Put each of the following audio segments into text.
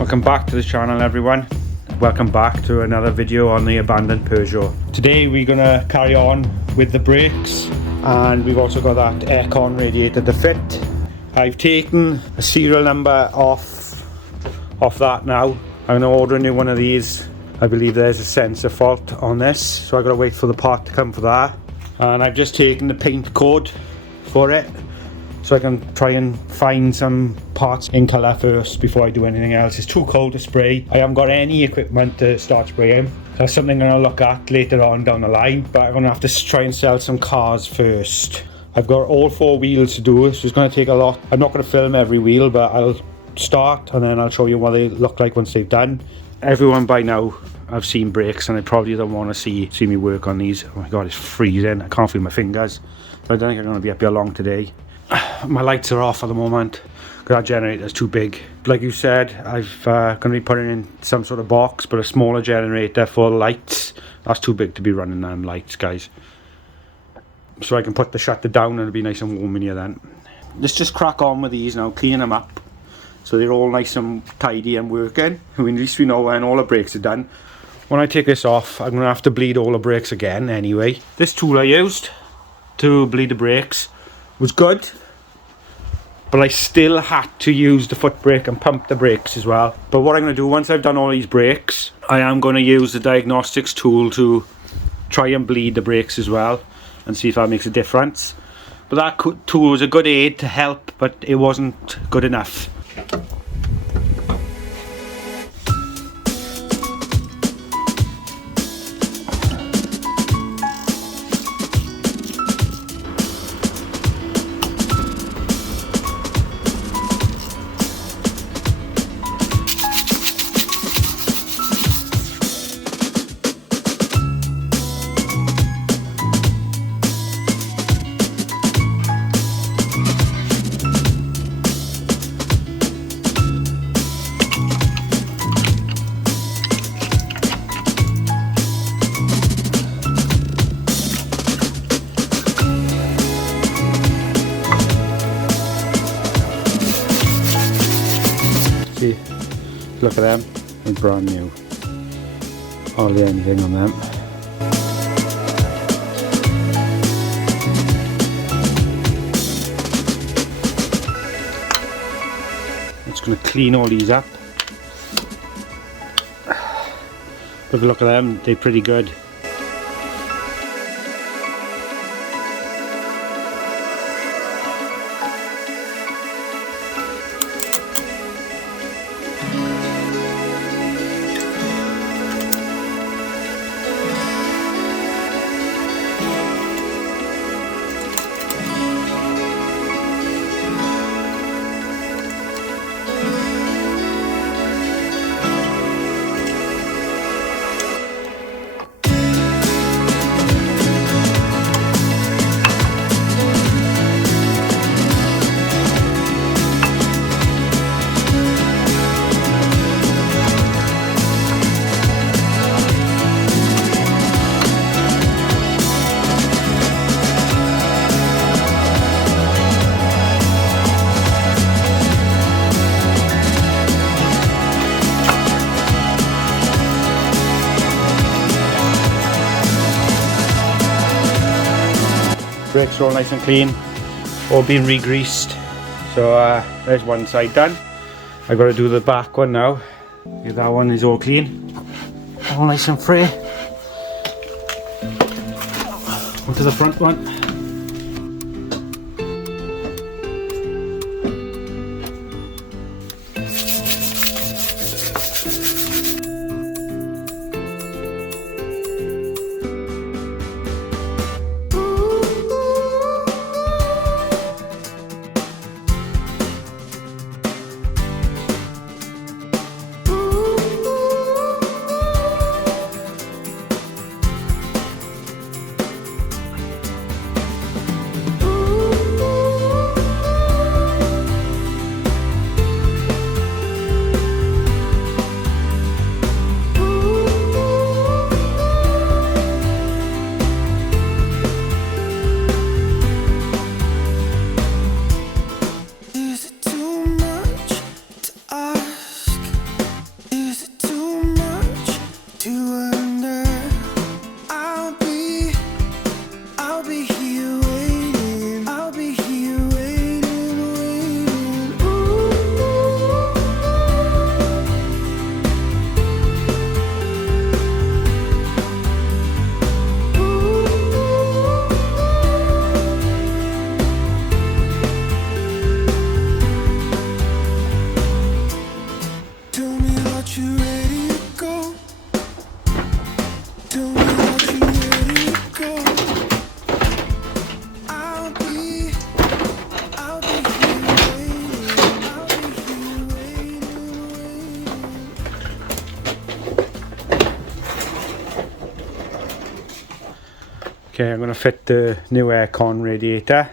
Welcome back to the channel, everyone. Welcome back to another video on the abandoned Peugeot. Today we're gonna carry on with the brakes, and we've also got that aircon radiator to fit. I've taken a serial number off that now. I'm gonna order a new one of these. I believe there's a sensor fault on this, so I've got to wait for the part to come for that. And I've just taken the paint code for it, so I can try and find some parts in colour first before I do anything else. It's too cold to spray. I haven't got any equipment to start spraying. That's something I'm going to look at later on down the line, but I'm going to have to try and sell some cars first. I've got all 4 wheels to do, so it's going to take a lot. I'm not going to film every wheel, but I'll start and then I'll show you what they look like once they've done. Everyone by now I've seen brakes, and they probably don't want to see me work on these. Oh my god, it's freezing. I can't feel my fingers. So I don't think I'm going to be up here long today. My lights are off at the moment because that generator's too big. Like you said, I've going to be putting in some sort of box, but a smaller generator for lights. That's too big to be running them lights, guys. So I can put the shutter down and it'll be nice and warm in here then. Let's just crack on with these now, cleaning them up so they're all nice and tidy and working. I mean, at least we know when all the brakes are done. When I take this off, I'm going to have to bleed all the brakes again anyway. This tool I used to bleed the brakes was good, but I still had to use the foot brake and pump the brakes as well. But what I'm going to do, once I've done all these brakes, I am going to use the Diagnostics tool to try and bleed the brakes as well and see if that makes a difference. But that tool was a good aid to help, but it wasn't good enough. See, look at them, they're brand new. Hardly anything on them. I'm just going to clean all these up. But look at them, they're pretty good. Brakes are all nice and clean, all been re-greased. So there's one side done. I've got to do the back one now. That one is all clean, all nice and free. Onto the front one. Okay, I'm going to fit the new aircon radiator,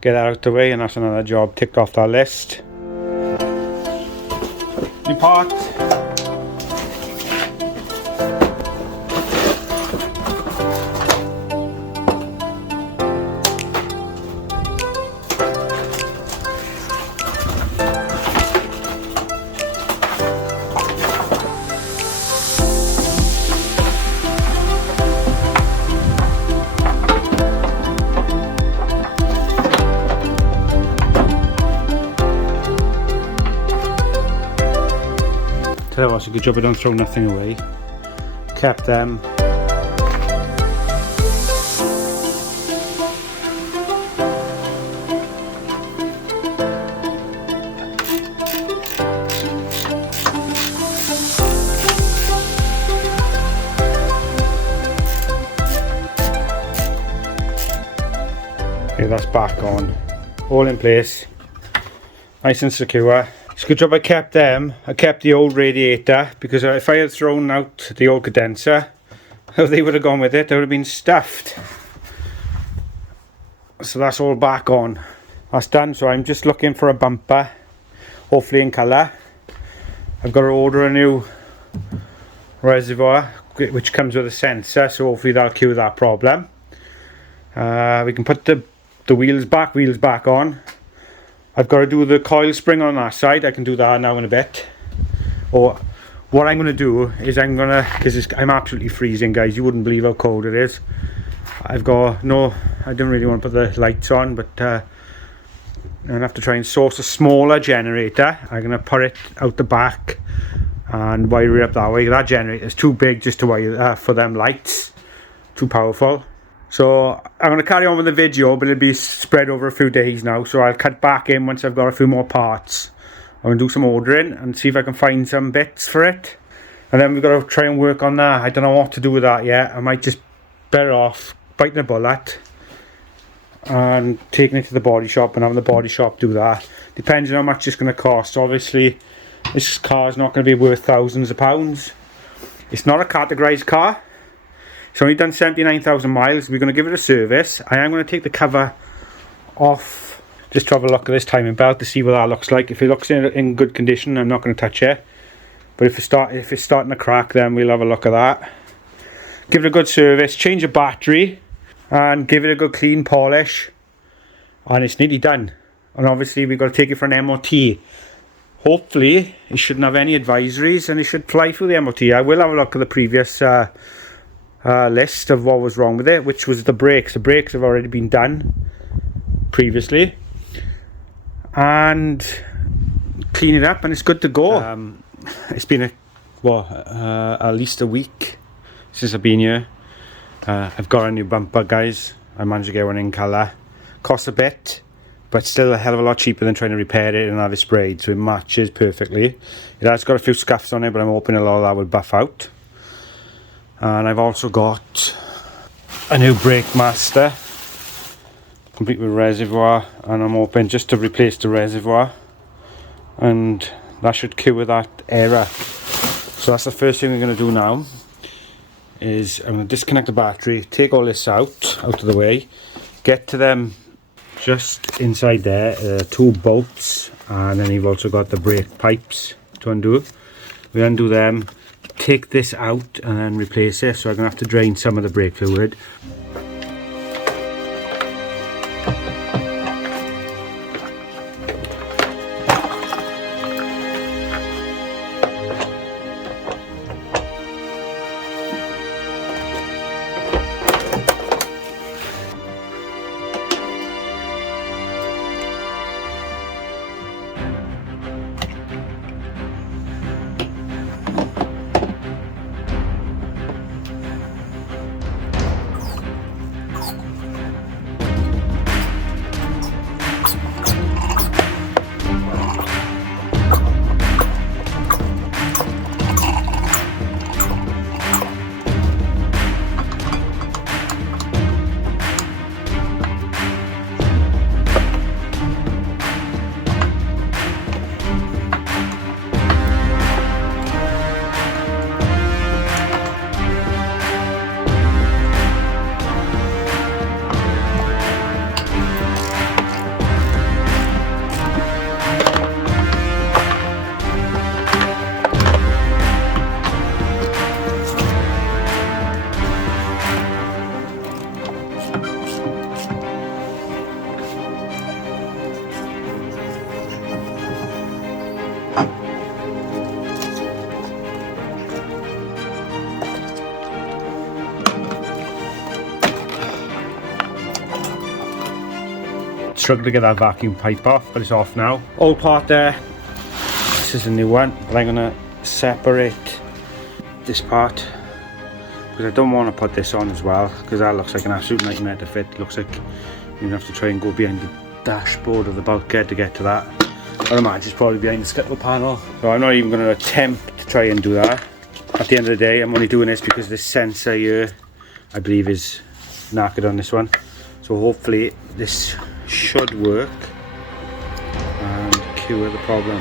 get that out the way, and that's another job ticked off that list. New part. Tell you what, it's a good job I don't throw nothing away. Kept them. Okay, that's back on. All in place. Nice and secure. It's a good job I kept them. I kept the old radiator, because if I had thrown out the old condenser, they would have gone with it. They would have been stuffed. So that's all back on. That's done. So I'm just looking for a bumper, hopefully in colour. I've got to order a new reservoir which comes with a sensor, so hopefully that'll cure that problem. We can put the wheels back on. I've got to do the coil spring on that side. I can do that now in a bit. Or what I'm going to do is because I'm absolutely freezing, guys. You wouldn't believe how cold it is. I didn't really want to put the lights on, but I'm going to have to try and source a smaller generator. I'm going to put it out the back and wire it up that way. That generator is too big just to wire for them lights. Too powerful. So I'm going to carry on with the video, but it'll be spread over a few days now. So I'll cut back in once I've got a few more parts. I'm going to do some ordering and see if I can find some bits for it. And then we've got to try and work on that. I don't know what to do with that yet. I might just better off biting a bullet and taking it to the body shop and having the body shop do that. Depends on how much it's going to cost. Obviously, this car's not going to be worth thousands of pounds. It's not a categorised car. It's only done 79,000 miles. We're going to give it a service. I am going to take the cover off just to have a look at this timing belt to see what that looks like. If it looks in good condition, I'm not going to touch it. But if it's starting to crack, then we'll have a look at that. Give it a good service, change the battery, and give it a good clean polish. And it's nearly done. And obviously we've got to take it for an MOT. Hopefully it shouldn't have any advisories and it should fly through the MOT. I will have a look at the previous list of what was wrong with it, which was the brakes. The brakes have already been done previously, and clean it up and it's good to go. It's been at least a week since I've been here. I've got a new bumper, guys. I managed to get one in colour. Costs a bit, but still a hell of a lot cheaper than trying to repair it and have it sprayed, so it matches perfectly. It has got a few scuffs on it, but I'm hoping a lot of that will buff out. And I've also got a new brake master, complete with reservoir, and I'm hoping just to replace the reservoir, and that should cure that error. So that's the first thing we're going to do now. Is I'm going to disconnect the battery, take all this out of the way, get to them just inside there, 2 bolts, and then you've also got the brake pipes to undo. We undo them. Take this out and then replace it, so I'm going to have to drain some of the brake fluid. struggled to get that vacuum pipe off, but it's off now. Old part there. This is a new one, but I'm gonna separate this part because I don't want to put this on as well, because that looks like an absolute nightmare to fit. Looks like you're gonna have to try and go behind the dashboard of the bulkhead to get to that. I imagine it's probably behind the scuttle panel. So I'm not even going to attempt to try and do that. At the end of the day, I'm only doing this because this sensor here, I believe, is knackered on this one. So hopefully this should work and cure the problem.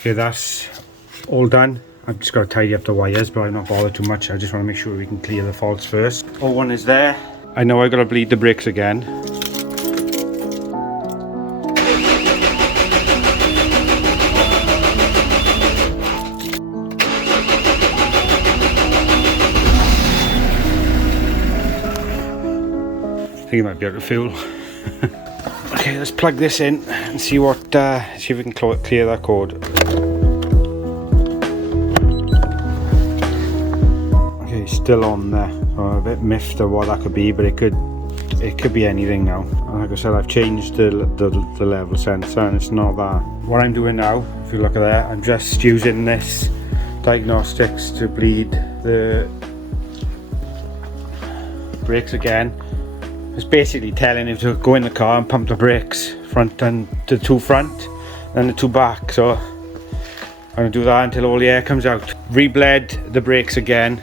Okay, that's all done. I've just got to tidy up the wires, but I'm not bothered too much. I just want to make sure we can clear the faults first. All one is there. I know I got to bleed the brakes again. I think it might be out of fuel. Okay, let's plug this in and see what, see if we can clear that cord. Okay, still on there. So I'm a bit miffed of what that could be, but it could be anything now. And like I said, I've changed the level sensor and it's not that. What I'm doing now, if you look at that, I'm just using this Diagnostics to bleed the brakes again. It's basically telling him to go in the car and pump the brakes, front and the two front and the two back. So I'm going to do that until all the air comes out. Re-bled the brakes again,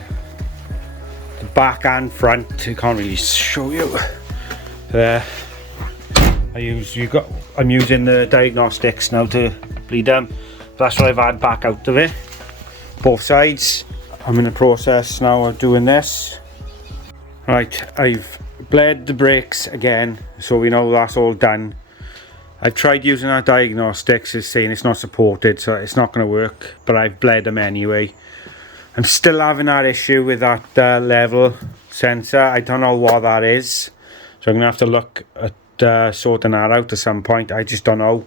the back and front. I can't really show you. I'm using the Diagnostics now to bleed them. That's what I've had back out of it, both sides. I'm in the process now of doing this. Right, I've bled the brakes again, so we know that's all done. I've tried using our Diagnostics, it's saying it's not supported, so it's not going to work, but I've bled them anyway. I'm still having that issue with that level sensor. I don't know what that is, so I'm going to have to look at sorting that out at some point. I just don't know.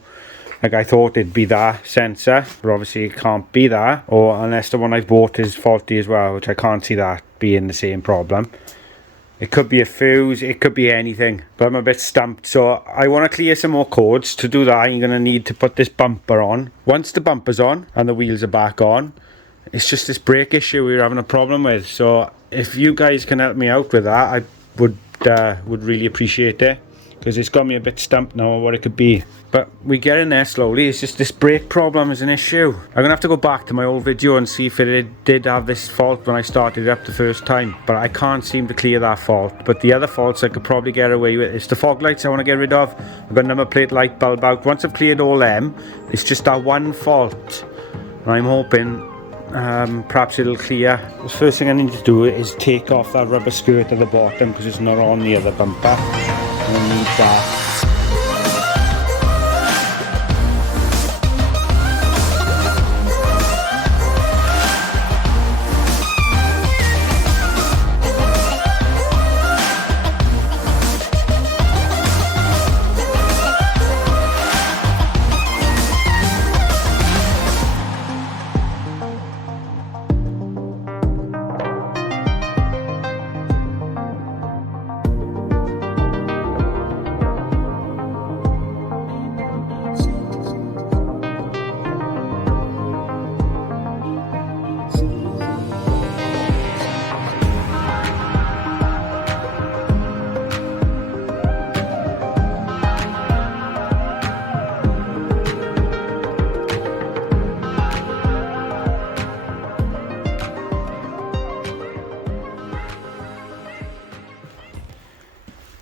Like, I thought it'd be that sensor, but obviously it can't be that, or unless the one I've bought is faulty as well, which I can't see that being the same problem. It could be a fuse, it could be anything, but I'm a bit stumped. So I want to clear some more cords. To do that, you're going to need to put this bumper on. Once the bumper's on and the wheels are back on, it's just this brake issue we're having a problem with. So if you guys can help me out with that, I would really appreciate it, because it's got me a bit stumped now on what it could be. But we get in there slowly. It's just this brake problem is an issue. I'm gonna have to go back to my old video and see if it did have this fault when I started it up the first time, but I can't seem to clear that fault. But the other faults I could probably get away with. It's the fog lights I want to get rid of. I've got number plate light bulb out. Once I've cleared all them, it's just that one fault. I'm hoping perhaps it'll clear. The first thing I need to do is take off that rubber skirt at the bottom, because it's not on the other bumper. I need that.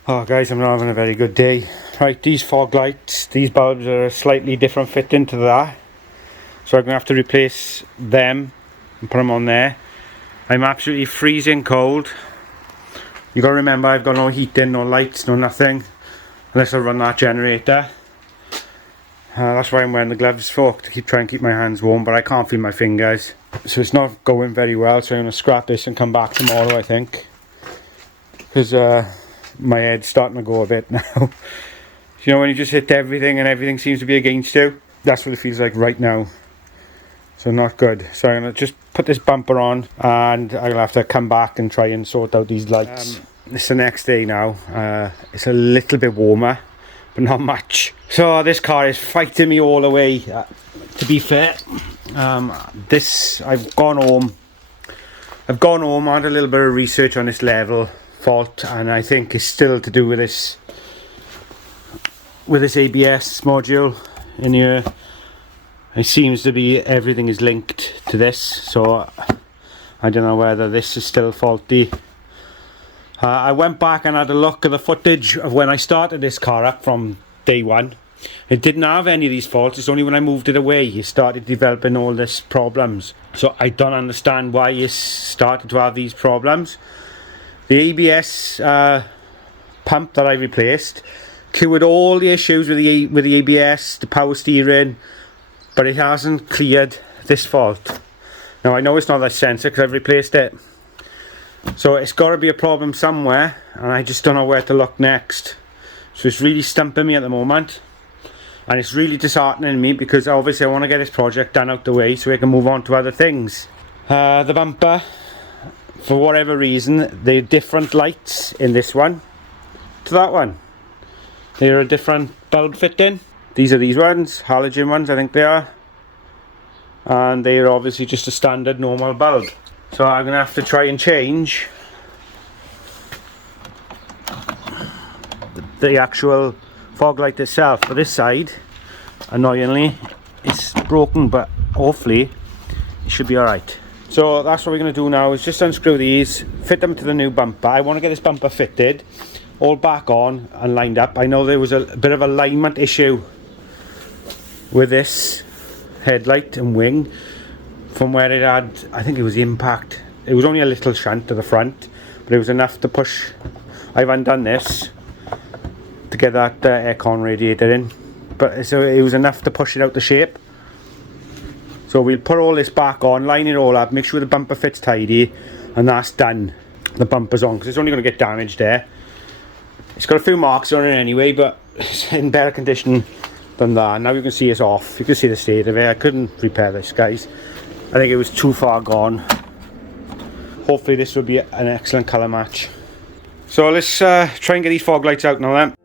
Oh guys, I'm not having a very good day. Right, these fog lights, these bulbs are a slightly different fitting to that. So I'm going to have to replace them and put them on there. I'm absolutely freezing cold. You got to remember, I've got no heating, no lights, no nothing. Unless I run that generator. That's why I'm wearing the gloves for, to try and keep my hands warm, but I can't feel my fingers. So it's not going very well, so I'm going to scrap this and come back tomorrow, I think. Because my head's starting to go a bit now. You know, when you just hit everything and everything seems to be against you? That's what it feels like right now. So not good. So I'm going to just put this bumper on and I'll have to come back and try and sort out these lights. It's the next day now. It's a little bit warmer, but not much. So this car is fighting me all the way, to be fair. I've gone home, had a little bit of research on this level fault, and I think it's still to do with this ABS module in here. It seems to be everything is linked to this, so I don't know whether this is still faulty. I went back and had a look at the footage of when I started this car up from day one. It didn't have any of these faults. It's only when I moved it away it started developing all these problems. So I don't understand why it started to have these problems. The ABS pump that I replaced cured all the issues with the ABS, the power steering, but it hasn't cleared this fault. Now I know it's not that sensor because I've replaced it. So it's got to be a problem somewhere, and I just don't know where to look next. So it's really stumping me at the moment, and it's really disheartening me because obviously I want to get this project done out the way so we can move on to other things. The bumper, for whatever reason, there are different lights in this one to that one. They're a different bulb fitting. These are these ones, halogen ones I think they are, and they are obviously just a standard normal bulb. So I'm going to have to try and change the actual fog light itself. For this side, annoyingly, it's broken, but hopefully it should be alright. So that's what we're going to do now, is just unscrew these, fit them to the new bumper. I want to get this bumper fitted, all back on and lined up. I know there was a bit of alignment issue with this headlight and wing from where it had, I think it was the impact. It was only a little shunt to the front, but it was enough to push. I've undone this to get that aircon radiator in, but so it was enough to push it out the shape. So we'll put all this back on, line it all up, make sure the bumper fits tidy, and that's done. The bumper's on because it's only going to get damaged there. It's got a few marks on it anyway, but it's in better condition than that. Now you can see it's off. You can see the state of it. I couldn't repair this, guys. I think it was too far gone. Hopefully this will be an excellent colour match. So let's try and get these fog lights out now then.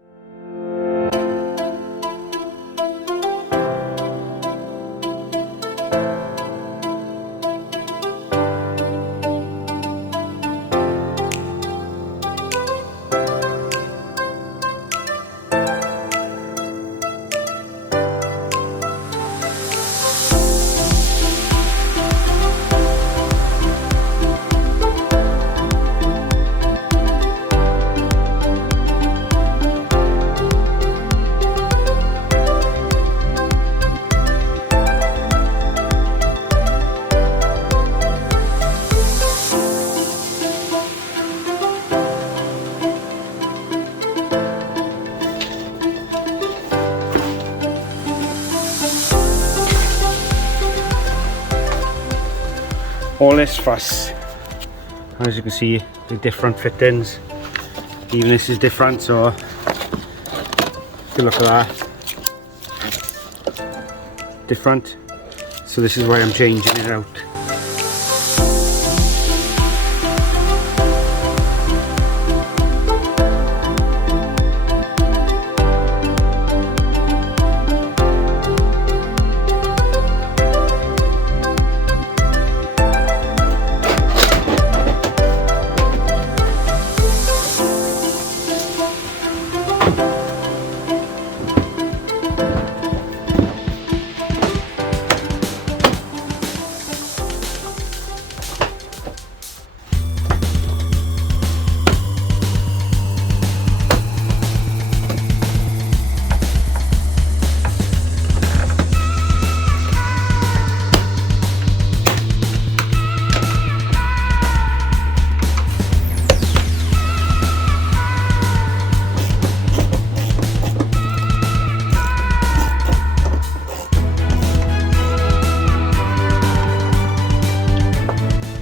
All this fuss, as you can see, the different fittings, even this is different, so if you look at that, different, so this is why I'm changing it out.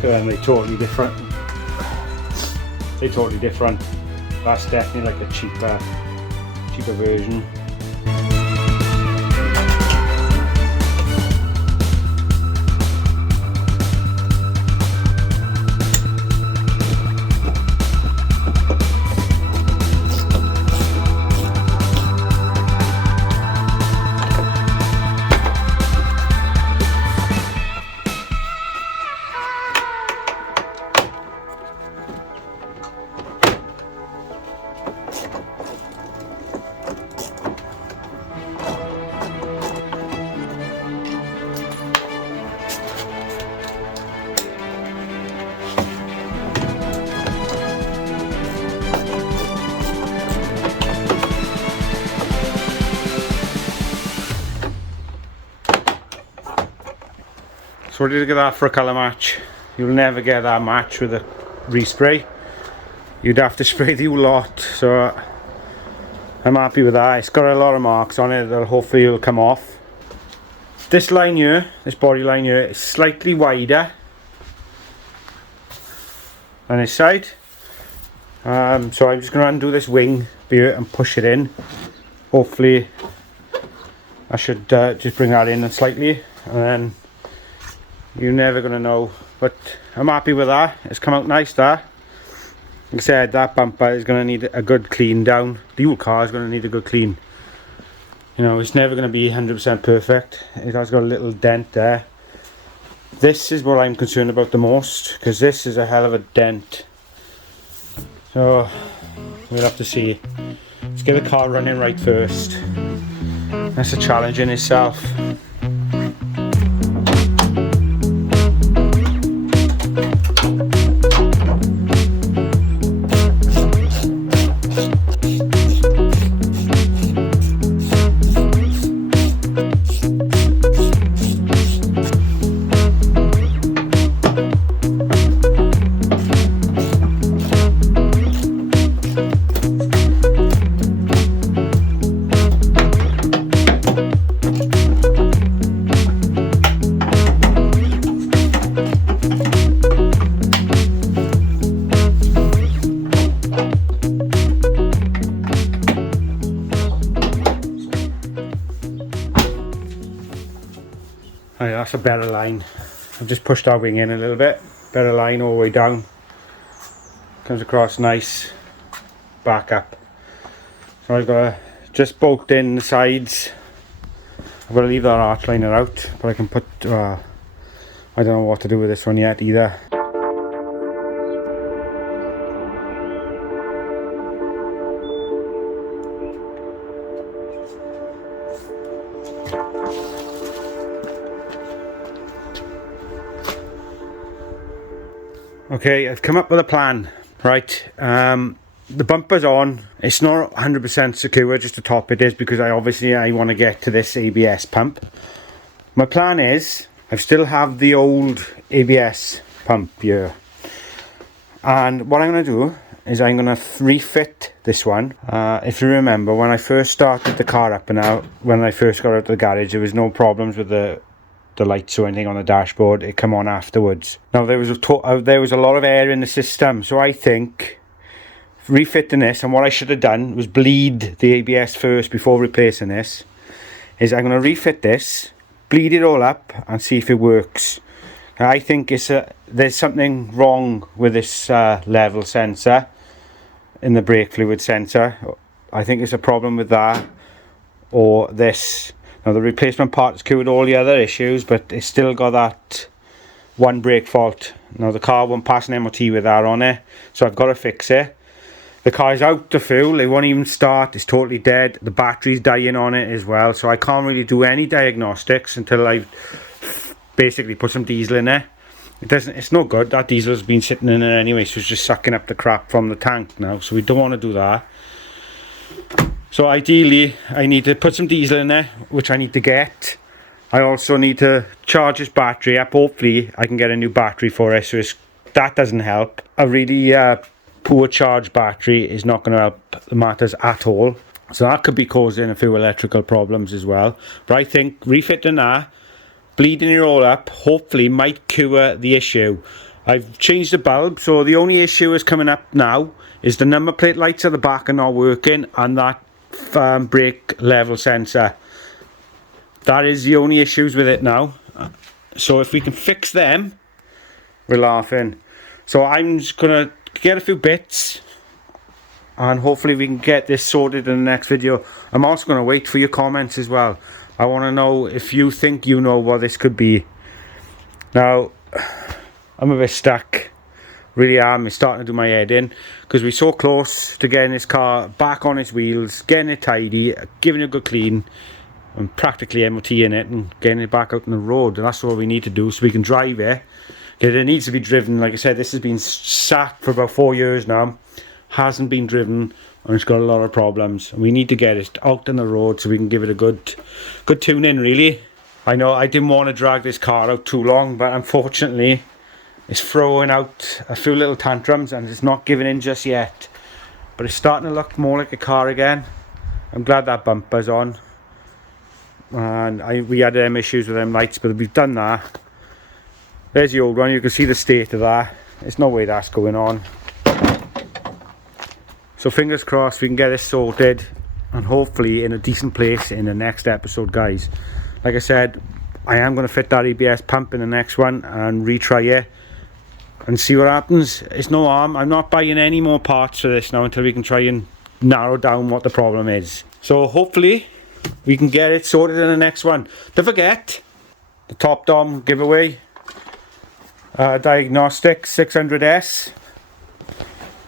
So then they're totally different. They're totally different. That's definitely like a cheaper version. So what did you get that for a colour match? You'll never get that match with a respray. You'd have to spray the whole lot, so I'm happy with that. It's got a lot of marks on it that hopefully will come off. This line here, this body line here, is slightly wider on this side. So I'm just going to undo this wing here and push it in. Hopefully I should just bring that in slightly, and then you're never going to know, but I'm happy with that. It's come out nice there. Like I said, that bumper is going to need a good clean down. The whole car is going to need a good clean. You know, it's never going to be 100% perfect. It has got a little dent there. This is what I'm concerned about the most, because this is a hell of a dent. So we'll have to see. Let's get the car running right first. That's a challenge in itself. Right, that's a better line. I've just pushed our wing in a little bit. Better line all the way down. Comes across nice. Back up. So I've got to just bolt in the sides. I've got to leave that arch liner out, but I can put I don't know what to do with this one yet either. Okay, I've come up with a plan. Right, the bumper's on. It's not 100% secure, just the top it is, because I want to get to this ABS pump. My plan is, I still have the old ABS pump here. And what I'm going to do is I'm going to refit this one. If you remember, when I first started the car up and out, when I first got out of the garage, there was no problems with the lights or anything on the dashboard. It come on afterwards. Now there was a lot of air in the system, so I think refitting this, and what I should have done was bleed the ABS first before replacing this, is I'm going to refit this, bleed it all up and see if it works. I think there's something wrong with this level sensor in the brake fluid sensor. I think it's a problem with that, or this. Now the replacement part has cured all the other issues, but it's still got that one brake fault. Now the car won't pass an MOT with that on it, so I've got to fix it. The car's out of fuel, it won't even start, it's totally dead. The battery's dying on it as well, so I can't really do any diagnostics until I've basically put some diesel in there. It's no good. That diesel's been sitting in there anyway, so it's just sucking up the crap from the tank now, so we don't want to do that. So ideally I need to put some diesel in there, which I need to get. I also need to charge this battery up. Hopefully I can get a new battery for it, so that doesn't help. A really poor charge battery is not going to help the matters at all, so that could be causing a few electrical problems as well. But I think refitting that, bleeding it all up, hopefully might cure the issue. I've changed the bulb, so the only issue is coming up now is the number plate lights at the back are not working, and that brake level sensor. That is the only issues with it now. So if we can fix them, we're laughing. So I'm just gonna get a few bits and hopefully we can get this sorted in the next video. I'm also gonna wait for your comments as well. I want to know if you think you know what this could be. Now I'm a bit stuck, really am. It's starting to do my head in because we're so close to getting this car back on its wheels, getting it tidy, giving it a good clean, and practically MOT-ing it and getting it back out on the road. And that's what we need to do so we can drive it. It needs to be driven. Like I said, this has been sat for about 4 years now, hasn't been driven, and it's got a lot of problems. And we need to get it out on the road so we can give it a good tune in, really. I know I didn't want to drag this car out too long, but unfortunately it's throwing out a few little tantrums and it's not giving in just yet. But it's starting to look more like a car again. I'm glad that bumper's on. And we had them issues with them lights, but we've done that. There's the old one. You can see the state of that. There's no way that's going on. So fingers crossed we can get this sorted and hopefully in a decent place in the next episode, guys. Like I said, I am going to fit that ABS pump in the next one and retry it and see what happens. It's no harm. I'm not buying any more parts for this now until we can try and narrow down what the problem is. So hopefully we can get it sorted in the next one. Don't forget the top dom giveaway, Diagnostic 600S.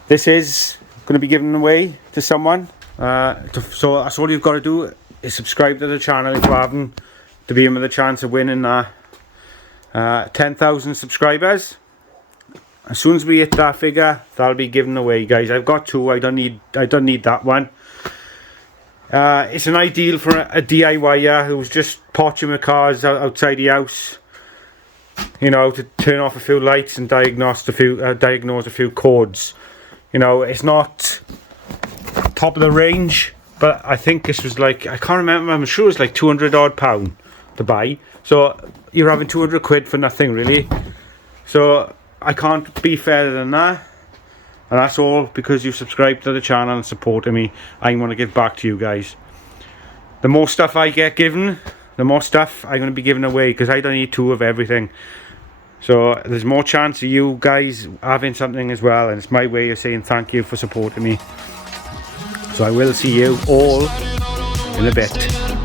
This is going to be given away to someone. So that's all you've got to do is subscribe to the channel if you haven't, to be in with a chance of winning 10,000 subscribers. As soon as we hit that figure, that'll be given away, guys. I've got two. I don't need that one. It's an ideal for a DIYer who's just potching with cars outside the house, you know, to turn off a few lights and diagnose a few cords. You know, it's not top of the range, but I think this was like, I can't remember, I'm sure it was like 200 odd pound to buy. So you're having 200 quid for nothing, really. So I can't be fairer than that. And that's all because you've subscribed to the channel and supported me. I want to give back to you guys. The more stuff I get given, the more stuff I'm going to be giving away, because I don't need two of everything. So there's more chance of you guys having something as well, and it's my way of saying thank you for supporting me. So I will see you all in a bit.